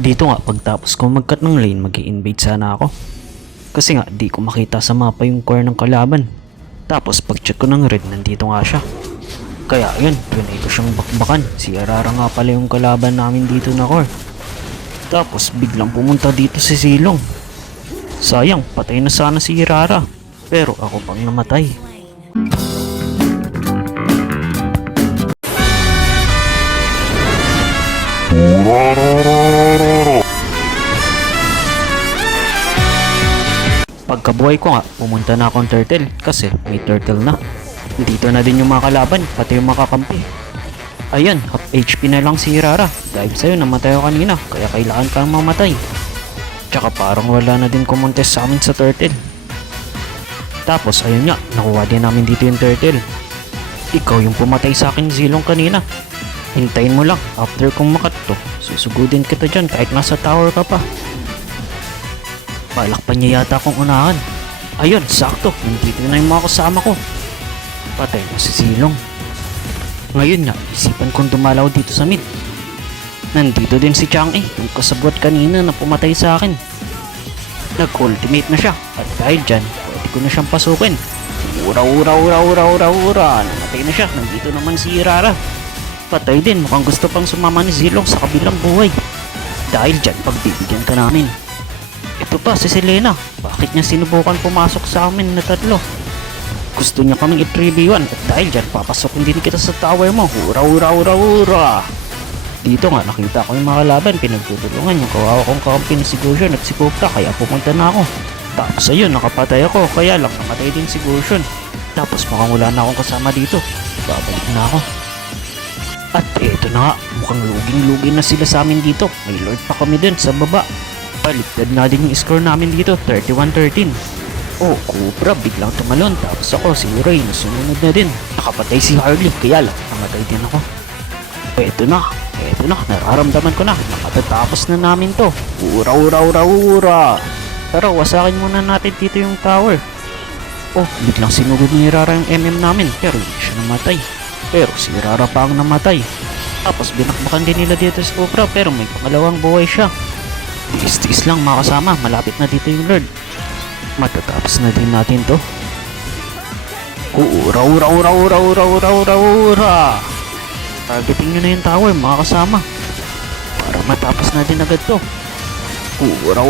Dito nga pagtapos ko mag-cut ng lane, mag-i-invade sana ako. Kasi nga di ko makita sa mapa yung core ng kalaban. Tapos pag check ko ng red, nandito nga siya. Kaya yun, tunay ko siyang bakbakan. Si Arara nga pala yung kalaban namin dito na core. Tapos biglang pumunta dito si Silong. Sayang, patay na sana si Arara. Pero ako pang namatay. Pagkabuhay ko nga, pumunta na akong turtle kasi may turtle na. Dito na din yung mga kalaban, pati yung mga kakampi. Ayan, half HP na lang si Hirara. Dahil sa'yo, namatay ako kanina, kaya kailangan kang mamatay. Tsaka parang wala na din kumontes sa amin sa turtle. Tapos ayun nga, nakuha din namin dito yung turtle. Ikaw yung pumatay sa akin Zilong kanina. Hintayin mo lang, after kong makat to, susugudin kita dyan kahit nasa tower ka pa. Balak pa niya yata akong unahan. Ayun, sakto, nandito na yung mga kasama ko. Patay na si Silong. Ngayon nga, isipan kong dumalaw dito sa mid. Nandito din si Chang'e, yung kasabwat kanina na pumatay sa akin. Nag-ultimate na siya, at dahil dyan, pwede ko na siyang pasukin. Ura. Namatay na siya, nandito naman si Irara. Patay din, mukhang gusto pang sumama ni Zilong sa kabilang buhay. Dahil dyan, pagbibigyan ka namin. Ito pa si Selena, bakit niya sinubukan pumasok sa amin na tatlo? Gusto niya kaming i-3v1 at dahil dyan papasokin din kita sa tower mo. Ura. Dito nga nakita ko yung mga kalaban, pinagtutulungan yung kawawa kong kakampi na si Gusion at si Cobra, kaya pumunta na ako. Tapos ayun, nakapatay ako, kaya lang namatay din si Gusion. Tapos mukhang wala na akong kasama dito, babalik na ako. At eto na nga, mukhang luging-lugi na sila sa amin dito. May lord pa kami din sa baba. Baliktad na din yung score namin dito, 31-13. Oh, Cobra biglang tumalon. Tapos ako, si Ray, nasunod na din. Nakapatay si Harley, kaya lang namatay din ako. Eto na, nararamdaman ko na. Nakatatapos na namin to. Ura. Tara, wasakin muna natin dito yung tower. Oh, biglang sinugod ni Rara yung MM namin, pero hindi siya namatay. Pero si Rara pa ang namatay. Tapos binakbakan din nila dito si Cobra, pero may pangalawang buhay siya. Tiis-tiis lang mga kasama, malapit na dito yung Lord. Matatapos na din natin to. Ura. Targeting nyo na yung tower mga kasama, para matapos na din agad to. Ura.